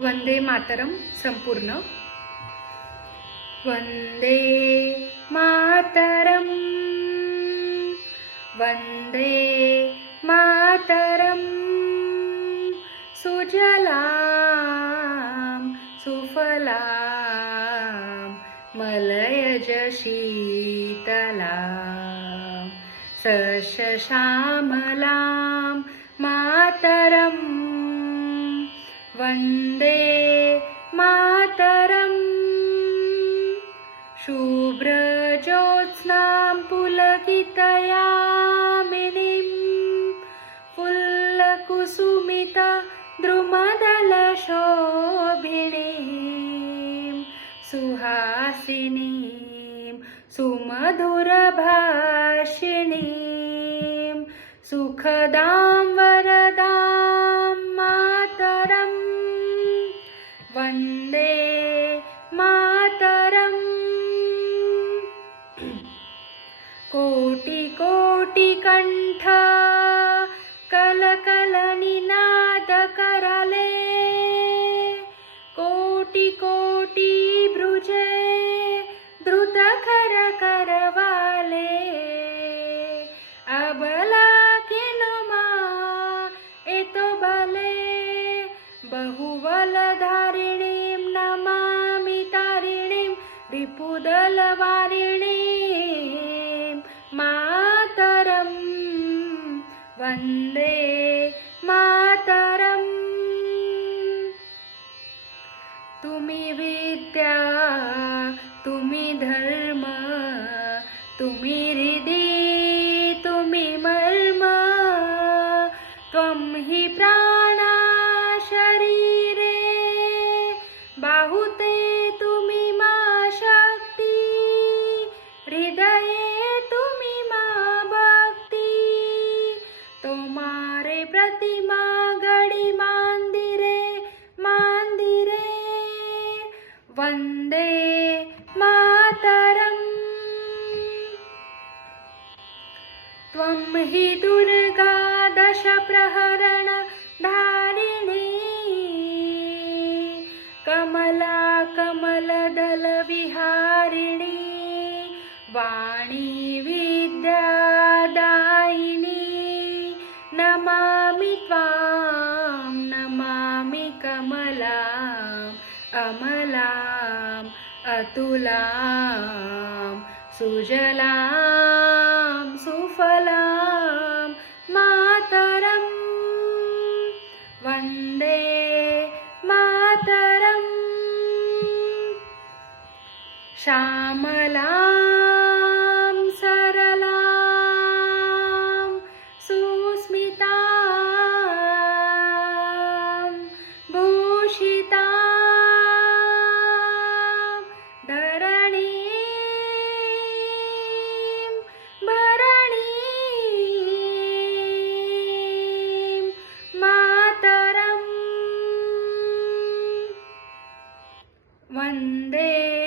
वंदे मातरम संपूर्ण. वंदे मातरम, वंदे मातरम. सुजलाम सुफलाम मलयज शीतलाम सस्यश्यामलां मातरम. वंदे मातरम. शुभ्रज्योत्स्नां पुलकितयामिनीं फुल्लकुसुमिता द्रुमदलशोभिनीं सुहासिनीं सुमधुरभाषिणीं सुखदां वरदां मातरम्. वंदे मातरम्. कोटि कोटि कंठ कलकल निनाद करले, कोटि कोटि भ्रुजे द्रुत खर करवाले. अबला किनुमा एतो बले, बहुबल धारिणीं नमामि तारिणीं रिपुदलवारिणीं मातरम्. वंदे मातरम्. तुम्ही विद्या, तुम्ही धर्म, तुम्ही हृदि, तुम्ही मर्म. त्वं हि प्राणा शरीरे, बाहुते तुम्ही मा शक्ती, हृदये तुम्ही मा भक्ती. तोमारे प्रतिमा गडी मांदिरे मांदिरे. वंदे मातरम्. त्वं हि दुर्गा दश प्रहरण धारिणी, कमला कमलदल विहारिणी. वाणी विद्यादायिनी, नमामि त्वां नमामि कमलाम् अमलाम् अतुलां सुजलां सुफलां मातरम्. वंदे मातरम्. श्यामलां सरलां सुस्मितां भूषितां धरणीं भरणीं मातरम्. वंदे